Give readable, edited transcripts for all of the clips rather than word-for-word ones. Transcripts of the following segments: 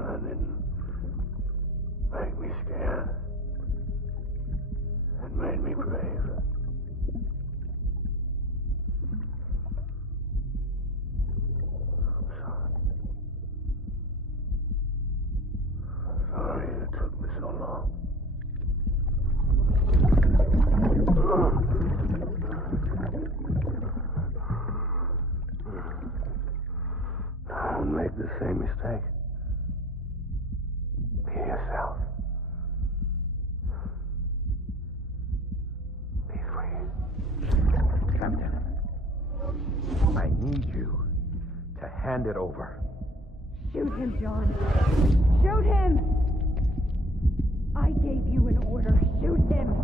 that didn't make me scared. It made me brave. I'm sorry. I'm sorry it took me so long. Don't make the same mistake. Be yourself. Be free. Captain, I need you to hand it over. Shoot him, John. Shoot him! I gave you an order. Shoot him!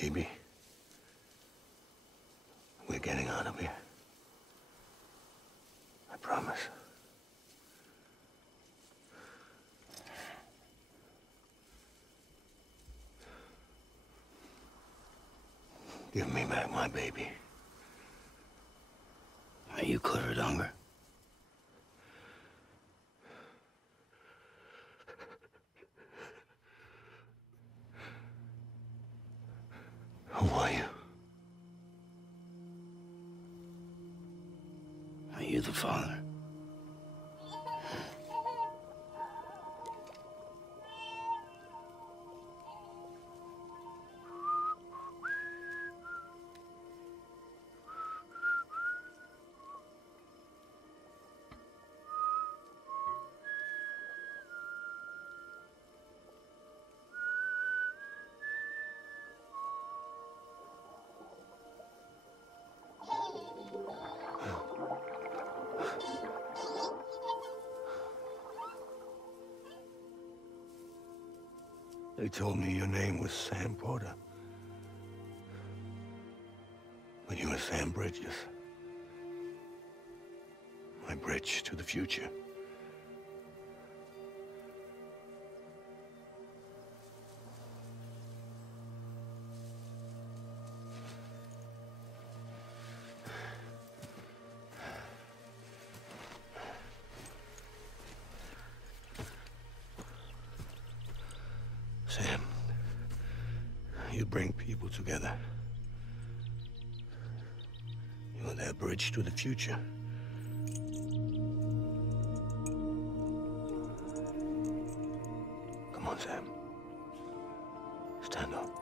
Baby, we're getting out of here. I promise. Give me back my baby. Are you Clifford Unger? Who are you? Are you the father? They told me your name was Sam Porter. But you were Sam Bridges. My bridge to the future. Sam, you bring people together. You're their bridge to the future. Come on, Sam. Stand up.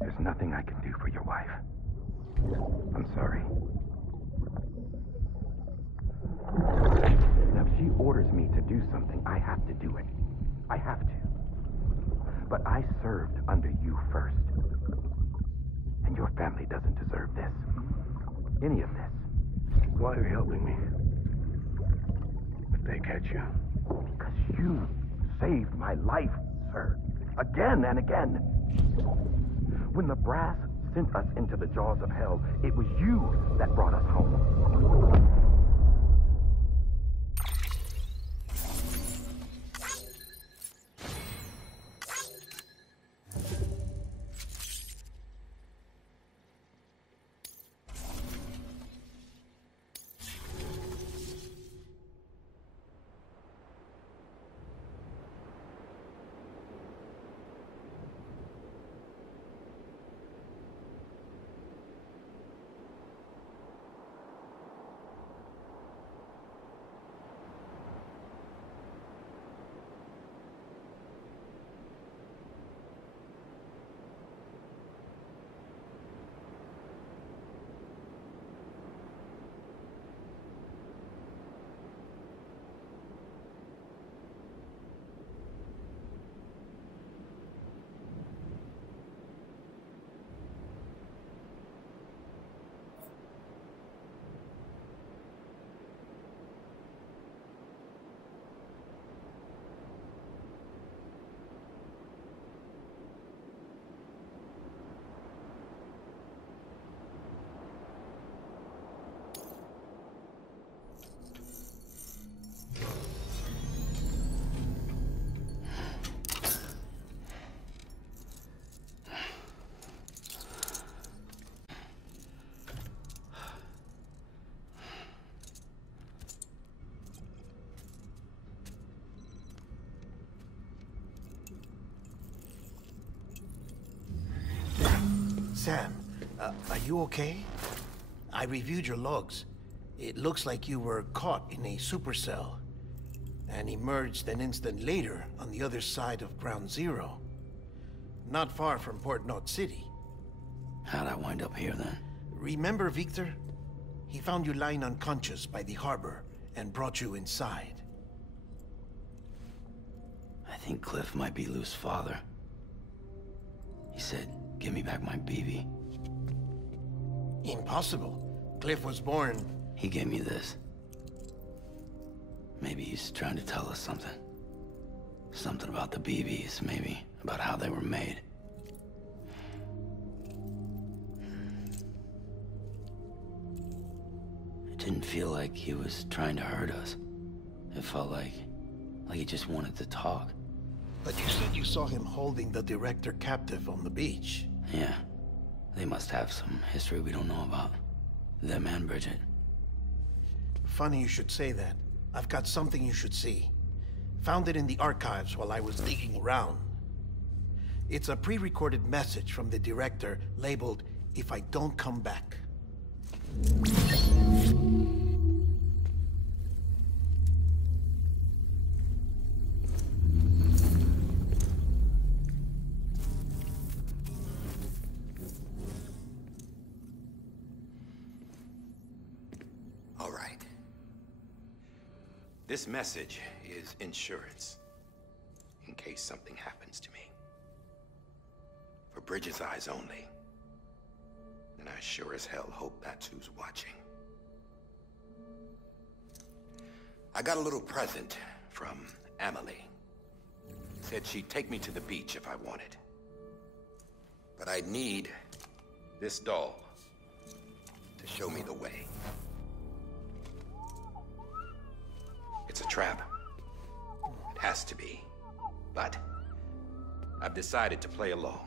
There's nothing I can do for your wife. I'm sorry. Now, if she orders me to do something, I have to do it. I have to. But I served under you first. And your family doesn't deserve this. Any of this. Why are you helping me? If they catch you. Because you saved my life, sir. Again and again. When the brass sent us into the jaws of hell, it was you that brought us home. Sam, are you okay? I reviewed your logs. It looks like you were caught in a supercell and emerged an instant later on the other side of Ground Zero. Not far from Port Knot City. How'd I wind up here then? Remember Victor? He found you lying unconscious by the harbor and brought you inside. I think Cliff might be Lou's father. He said, give me back my BB. Impossible. Cliff was born... He gave me this. Maybe he's trying to tell us something. Something about the BBs, maybe. About how they were made. It didn't feel like he was trying to hurt us. It felt like he just wanted to talk. But you said you saw him holding the director captive on the beach. Yeah. They must have some history we don't know about. Them and Bridget. Funny you should say that. I've got something you should see. Found it in the archives while I was digging around. It's a pre-recorded message from the director labeled, "If I don't come back." All right. This message is insurance, in case something happens to me. For Bridget's eyes only. And I sure as hell hope that's who's watching. I got a little present from Amelie. Said she'd take me to the beach if I wanted. But I'd need this doll to show me the way. It's a trap. It has to be. But I've decided to play along.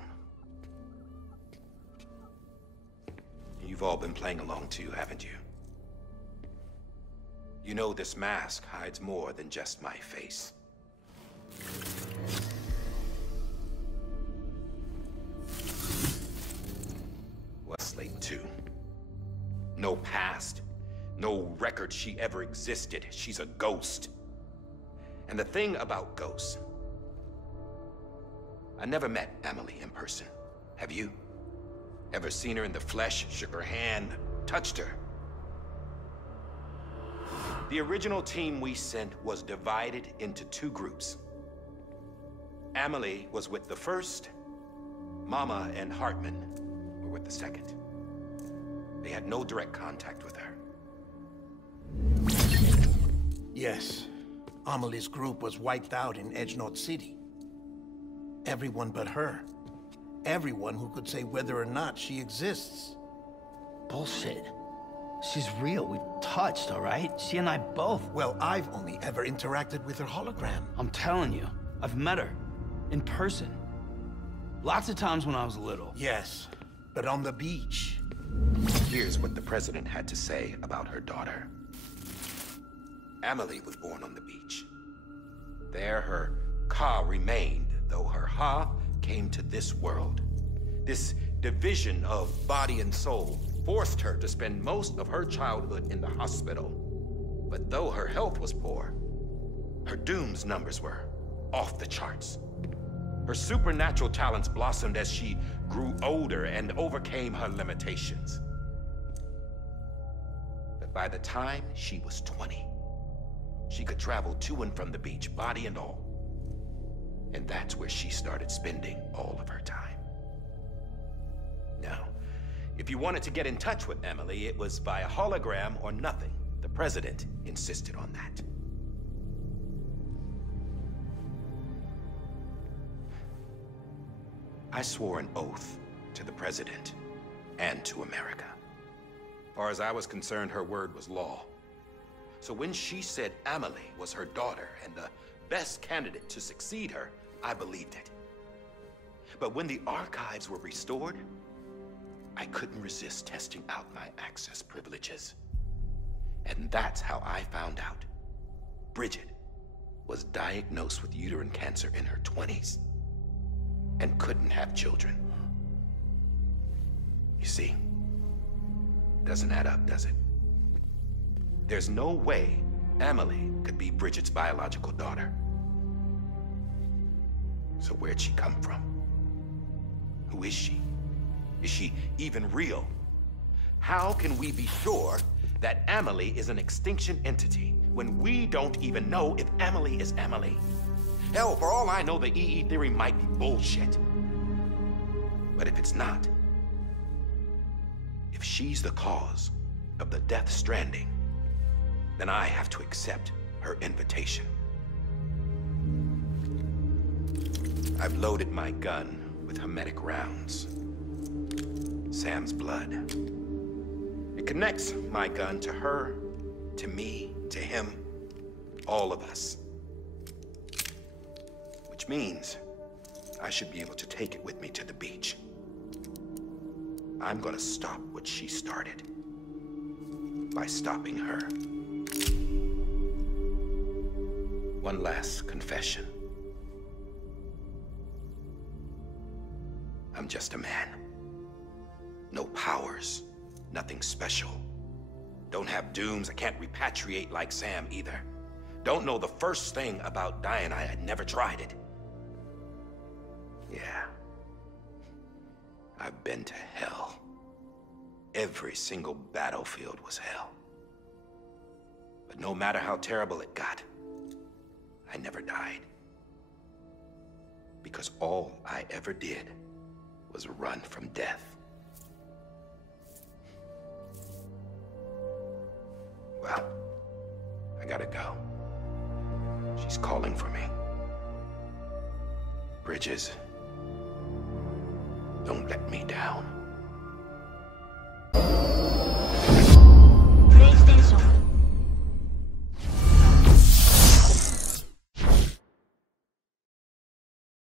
You've all been playing along too, haven't you? You know this mask hides more than just my face. Wesley, too. No past. No record she ever existed. She's a ghost. And the thing about ghosts... I never met Amelie in person. Have you? Ever seen her in the flesh, shook her hand, touched her? The original team we sent was divided into two groups. Amelie was with the first. Mama and Hartman were with the second. They had no direct contact with her. Yes. Amelie's group was wiped out in Edge Knot City. Everyone but her. Everyone who could say whether or not she exists. Bullshit. She's real. We've touched, all right? She and I both. Well, I've only ever interacted with her hologram. I'm telling you, I've met her. In person. Lots of times when I was little. Yes, but on the beach. Here's what the president had to say about her daughter. Amelie was born on the beach. There her Ka remained, though her Ha came to this world. This division of body and soul forced her to spend most of her childhood in the hospital. But though her health was poor, her Doom's numbers were off the charts. Her supernatural talents blossomed as she grew older and overcame her limitations. But by the time she was 20, she could travel to and from the beach, body and all. And that's where she started spending all of her time. Now, if you wanted to get in touch with Amelie, it was via hologram or nothing. The president insisted on that. I swore an oath to the president and to America. As far as I was concerned, her word was law. So when she said Amelie was her daughter and the best candidate to succeed her, I believed it. But when the archives were restored, I couldn't resist testing out my access privileges. And that's how I found out Bridget was diagnosed with uterine cancer in her 20s and couldn't have children. You see, doesn't add up, does it? There's no way Emily could be Bridget's biological daughter. So where'd she come from? Who is she? Is she even real? How can we be sure that Emily is an extinction entity when we don't even know if Emily is Emily? Hell, for all I know, the EE theory might be bullshit. But if it's not, if she's the cause of the Death Stranding, then I have to accept her invitation. I've loaded my gun with hermetic rounds. Sam's blood. It connects my gun to her, to me, to him, all of us. Which means I should be able to take it with me to the beach. I'm gonna stop what she started by stopping her. One last confession. I'm just a man. No powers, nothing special. Don't have dooms, I can't repatriate like Sam either. Don't know the first thing about dying, I had never tried it. Yeah. I've been to hell. Every single battlefield was hell. But no matter how terrible it got, I never died. Because all I ever did was run from death. Well, I gotta go. She's calling for me. Bridges, don't let me down.